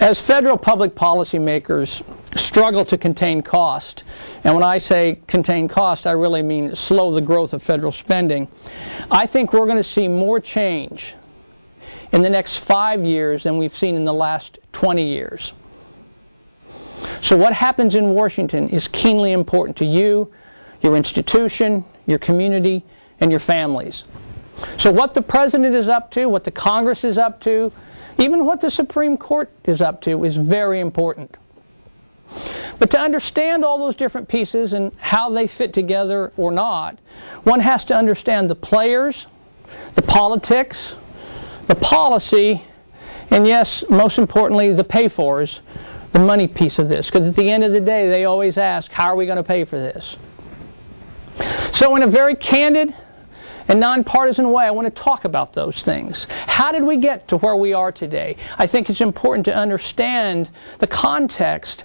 As federal public policymakers struggle to contain cost, and when I say contain cost, I really mean slow the growth of federal spending, I think we're going to see more change in the next 5 years than we've seen in the last 20 years. So what happens in Washington is keenly important to you, your institution, your community, and your families. So what the President is up to, what the Congress is up to, even what the Supreme Court is up to is very important. But to understand all those different pieces and how they fit together or not, one has to understand the players, the politics, the policy, and yes, most importantly, the pay-fors, the money piece of this. Because at the end of the day, they always ask, how are we going to pay for this? So in a very candid and nonpartisan way, I want to talk about those things. How did we get to where we are today? I think it's important to understand the context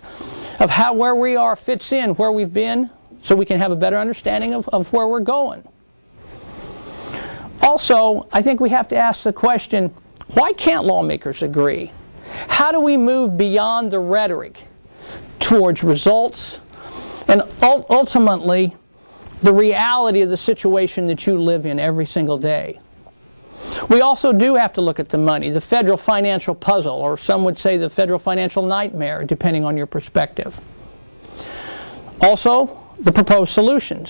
of how where we are fits in, where we've been, so we can have a better understanding of where we're going. Also, I think we have to ask the question, why can't lawmakers agree? How do we move beyond the rhetoric towards results and ultimately the reality of the situation that you live in every single day? We also do have to look at the money, the federal financial puzzle, or some would say the federal financial nightmare, depending on your perspective. Also, the proposed solutions.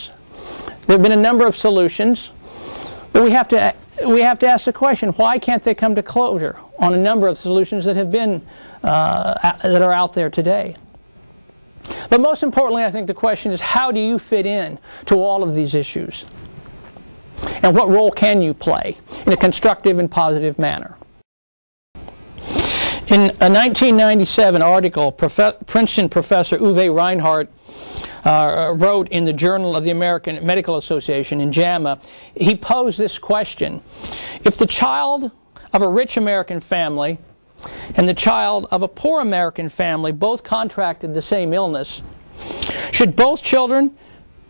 There have been a number of solutions, but we have to ask the question, why can't they come to closure on a number of solutions that have been that are out there today? But most importantly, I think the question is, how do you fit in to all of these issues? And what role can you play in a constructive and positive manner? In a 1997 article, Princeton professor Uwe Reinhardt wrote in the Journal of the American Medical Association in JAMA, he posed this question: if the child of a rich American family and the child of a poor American family both contracted the same illness, should both children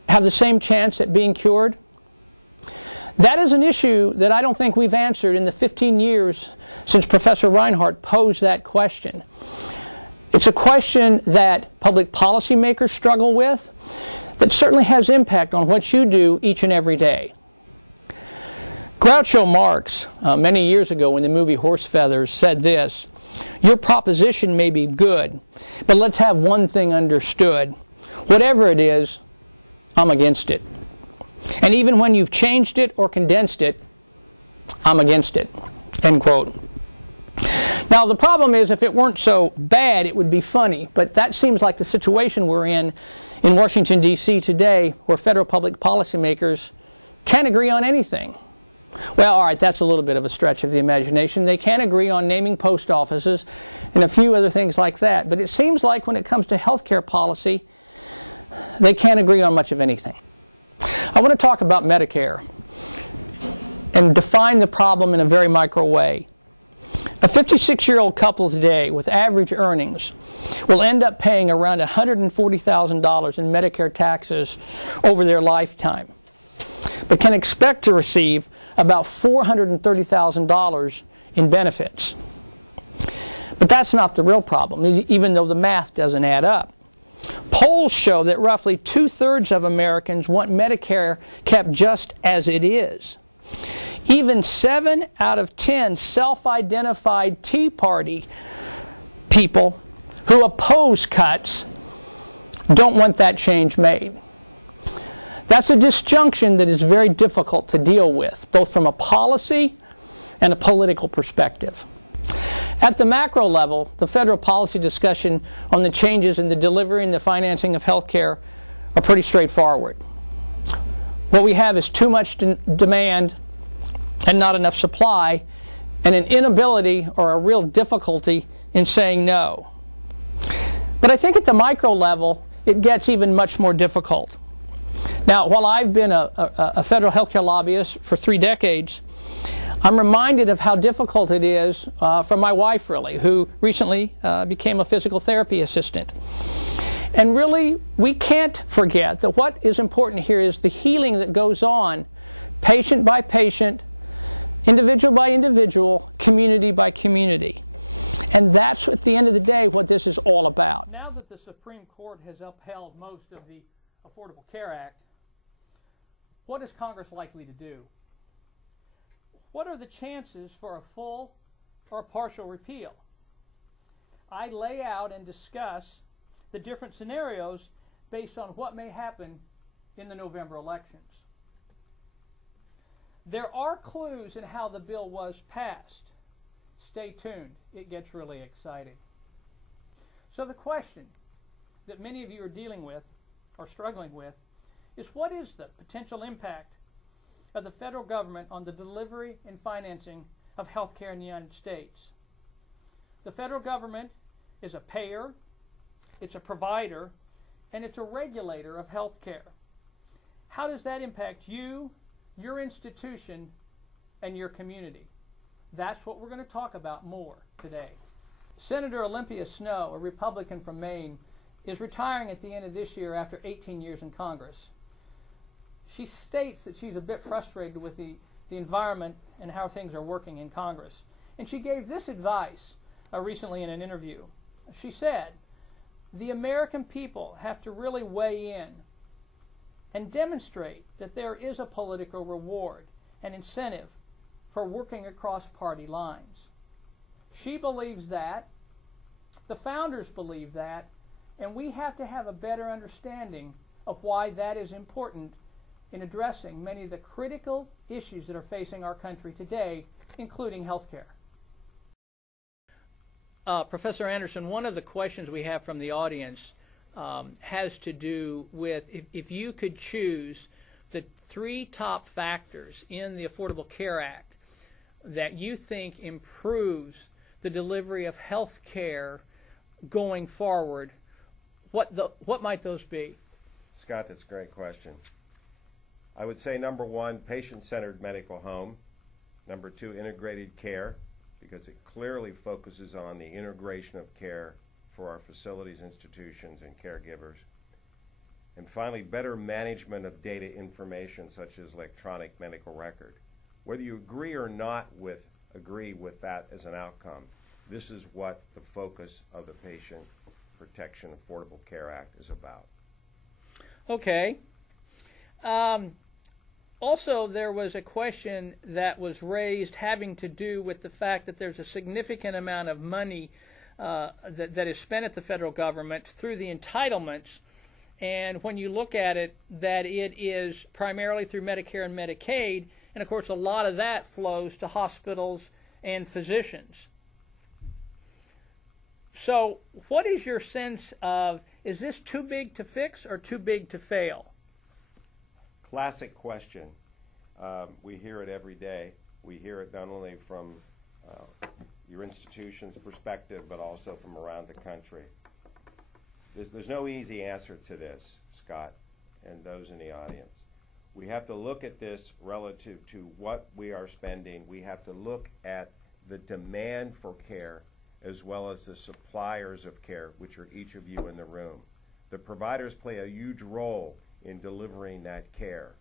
have the same chance at being cured? That is an issue that I don't think we've answered in the 15 years since Professor Reinhardt posed that question. It's a question that public policymakers struggle with, that certainly has impact on what you do each and every day. Groucho Marx, many years ago in the movie Horse Feathers, said this: your proposition may be good, but let's have one thing understood. Whatever it is, I'm against it. And even when you've changed it or condensed it, I'm against it. End quote. Now the problem is, if it weren't so bad, it would be funny. But that seems like the situation we're in Washington, D.C. today, where federal public policymakers can't agree on anything. Well, all right, that's a little bit of a stretch of the imagination. They can agree on naming post offices and a few other things like that. But it seems like when it comes to health care policy, they can't agree on much of anything. I want to talk about Medicare and define the problem in a very micro way. A 56-year-old couple today with average earnings will end up paying around $140,000 in Medicare taxes over their lifetime, but can expect to receive about $430,000 in benefits. But that's not the real problem, even though the math doesn't add up. Polls show that roughly 2/3 of Americans want Medicare kept just as it is. Even 7 out of 10 self-identified Tea Party people who oppose cuts don't want that change made. That's a disjunction that is very difficult to deal with, both from a policy and a political perspective. At the macro level, the federal policy discussion on the changes in the delivery and the financing of health care are pretty straightforward. What we have is too much demand and not enough supply, and an inability or a real difficulty in saying no. But I think at the micro level, it gets even much more difficult. Now, while I've been a federal health care lobbyist for 3 decades, I'm reminded of how difficult it is for my wife, really, who recently became a physical therapy assistant. And really, we can't forget that what is important here is the healing that goes on, patient by patient, individual by individual, community by community. And that's, at the end of the day, what this is all about. Now that the Supreme Court has upheld most of the Affordable Care Act, what is Congress likely to do? What are the chances for a full or a partial repeal? I lay out and discuss the different scenarios based on what may happen in the November elections. There are clues in how the bill was passed. Stay tuned. It gets really exciting. So the question that many of you are dealing with or struggling with is, what is the potential impact of the federal government on the delivery and financing of health care in the United States? The federal government is a payer, it's a provider, and it's a regulator of health care. How does that impact you, your institution, and your community? That's what we're going to talk about more today. Senator Olympia Snowe, a Republican from Maine, is retiring at the end of this year after 18 years in Congress. She states that she's a bit frustrated with the environment and how things are working in Congress. And she gave this advice recently in an interview. She said, "The American people have to really weigh in and demonstrate that there is a political reward and incentive for working across party lines." She believes that, the founders believe that, and we have to have a better understanding of why that is important in addressing many of the critical issues that are facing our country today, including health care. Professor Anderson, one of the questions we have from the audience has to do with if you could choose the 3 top factors in the Affordable Care Act that you think improves the delivery of health care going forward, what might those be? Scott, that's a great question. I would say number 1, patient-centered medical home. Number 2, integrated care, because it clearly focuses on the integration of care for our facilities, institutions, and caregivers. And finally, better management of data information such as electronic medical record. Whether you agree or not agree with that as an outcome, this is what the focus of the Patient Protection Affordable Care Act is about. Okay. Also, there was a question that was raised having to do with the fact that there's a significant amount of money that is spent at the federal government through the entitlements, and when you look at it, that it is primarily through Medicare and Medicaid, and of course a lot of that flows to hospitals and physicians. So what is your sense of, is this too big to fix or too big to fail? Classic question. We hear it every day. We hear it not only from your institution's perspective, but also from around the country. There's no easy answer to this, Scott, and those in the audience. We have to look at this relative to what we are spending. We have to look at the demand for care as well as the suppliers of care, which are each of you in the room. The providers play a huge role in delivering that care,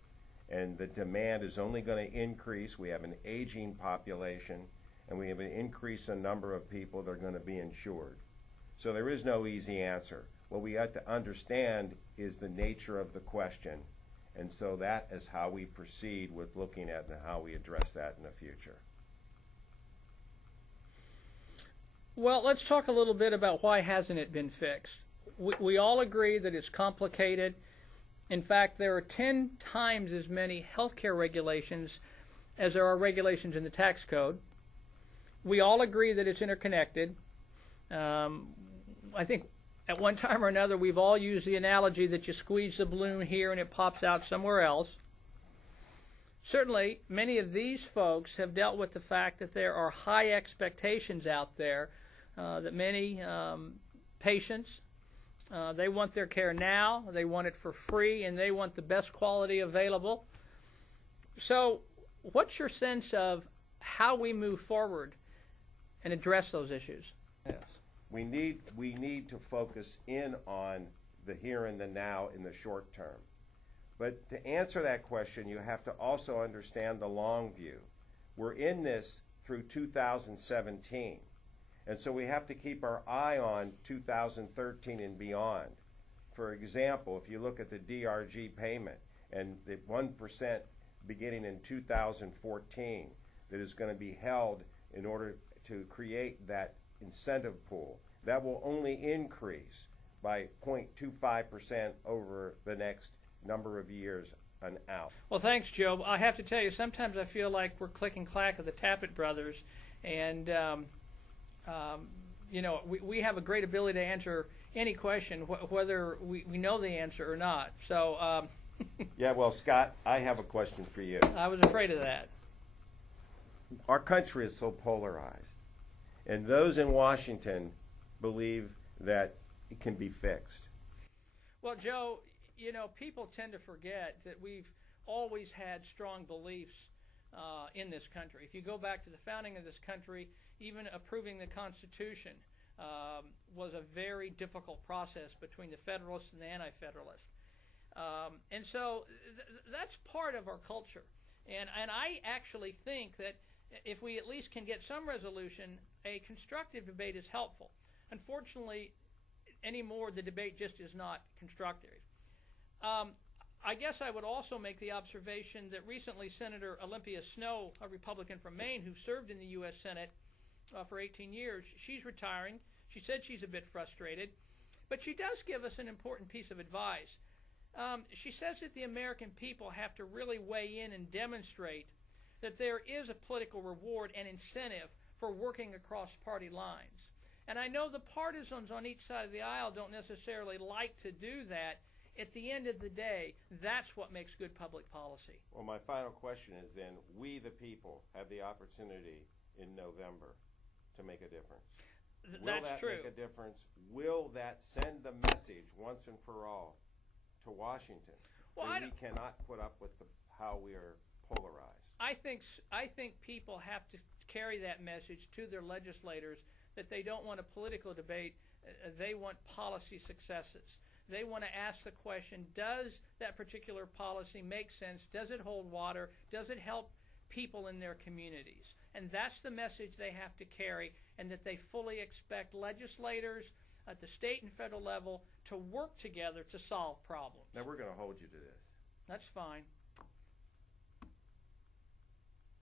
and the demand is only going to increase. We have an aging population, and we have an increase in number of people that are going to be insured. So there is no easy answer. What we have to understand is the nature of the question, and so that is how we proceed with looking at and how we address that in the future. Well, let's talk a little bit about why hasn't it been fixed. We all agree that it's complicated. In fact, there are 10 times as many healthcare regulations as there are regulations in the tax code. We all agree that it's interconnected. I think at one time or another we've all used the analogy that you squeeze the balloon here and it pops out somewhere else. Certainly, many of these folks have dealt with the fact that there are high expectations out there, that many patients, they want their care now, they want it for free, and they want the best quality available. So what's your sense of how we move forward and address those issues? Yes. We need to focus in on the here and the now in the short term. But to answer that question, you have to also understand the long view. We're in this through 2017. And so we have to keep our eye on 2013 and beyond. For example, if you look at the DRG payment and the 1% beginning in 2014 that is going to be held in order to create that incentive pool, that will only increase by 0.25% over the next number of years and out. Well, thanks, Joe. I have to tell you, sometimes I feel like we're click and clack of the Tappet brothers, and you know, we have a great ability to answer any question, whether we know the answer or not. So. Yeah, well, Scott, I have a question for you. I was afraid of that. Our country is so polarized, and those in Washington believe that it can be fixed. Well, Joe, you know, people tend to forget that we've always had strong beliefs in this country. If you go back to the founding of this country, even approving the Constitution was a very difficult process between the Federalists and the Anti-Federalists. And so that's part of our culture. And I actually think that if we at least can get some resolution, a constructive debate is helpful. Unfortunately, anymore the debate just is not constructive. I guess I would also make the observation that recently Senator Olympia Snowe, a Republican from Maine who served in the U.S. Senate for 18 years, she's retiring. She said she's a bit frustrated, but she does give us an important piece of advice. She says that the American people have to really weigh in and demonstrate that there is a political reward and incentive for working across party lines. And I know the partisans on each side of the aisle don't necessarily like to do that. At the end of the day, that's what makes good public policy. Well, my final question is then, we the people have the opportunity in November to make a difference. That's true. Will that make a difference? Will that send the message once and for all to Washington that we cannot put up with how we are polarized? I think people have to carry that message to their legislators that they don't want a political debate. They want policy successes. They want to ask the question, does that particular policy make sense? Does it hold water? Does it help people in their communities? And that's the message they have to carry, and that they fully expect legislators at the state and federal level to work together to solve problems. Now, we're going to hold you to this. That's fine.